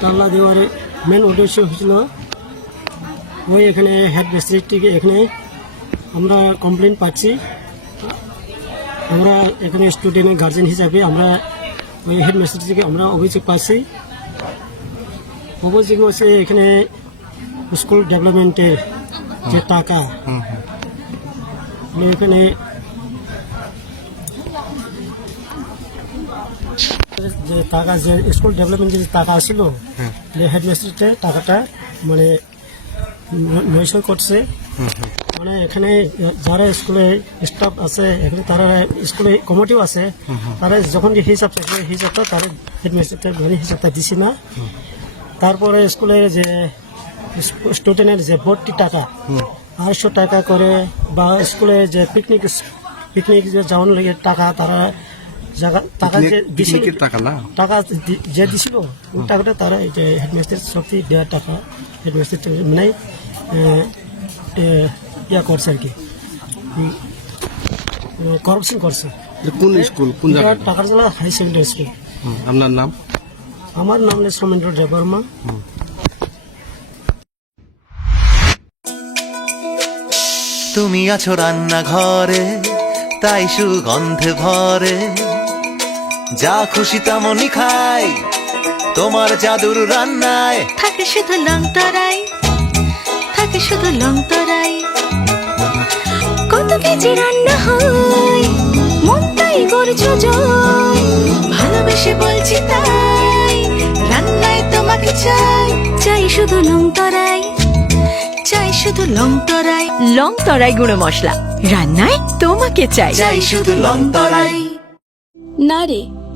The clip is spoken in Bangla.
তাল্লা দেওয়ার মেন উদ্দেশ্য হয়েছিল ওই এখানে হেড মিস্ত্রিটিকে এখানে আমরা কমপ্লেন পাচ্ছি। আমরা এখানে স্টুডেন্টের গার্জেন হিসাবে আমরা ওই হেড মিস্ত্রি থেকে আমরা অভিযোগ পাচ্ছি। অভিযোগ হচ্ছে এখানে স্কুল ডেভেলপমেন্টের যে টাকা মানে এখানে যে টাকা যে স্কুল ডেভেলপমেন্টের যে টাকা ছিল যে হেডমাস্টারতে টাকাটা মানে ন- নয়শো করছে মানে এখানে যারা স্কুলে স্টাফ আছে এখানে তারা স্কুলে কমিটিও আছে তারা যখন যে হিসাব চাইছে হিসাবটা তারা হেডমাস্টারটা মানে হিসাবটা দিছে না। তারপরে স্কুলের যে স্টুডেন্টের যে ভর্তি টাকা আড়াইশো টাকা করে বা স্কুলে যে পিকনিক পিকনিক যে যাওয়ার লাগে টাকা তারা টাকা যে দিছিল পিকনিকের টাকা না? টাকা দি- যে দিছিল ওই টাকাটা তারা যে হেডমাস্টার দেওয়ার টাকা হেডমাস্টার মানে ইয়া করছে আর কি। করাপশন করছে। কোন স্কুল কোন হাই সেকেন্ডারি স্কুল আপনার নাম? আমার নাম হলো সৌমেন্দ্র দেববর্মা তুমি আছো রান্নাঘরে তাই সুগন্ধে ভরে যা খুশি তেমনই খাই। তোমার জাদুর রান্নায় থাকে শুধু লং তরাই থাকে শুধু লং তরাই। কত কেজি রান্না হয় মন তাই করছ জয়। ভালোবেসে বলছি তাই রান্নায় তোমাকে চাই। চাই শুধু লং তরাই চাই শুধু লং তরাই। লং তরাই গুঁড়ো মশলা রান্নায় তোমাকে চাই। চাই শুধু লং তরাই। না রে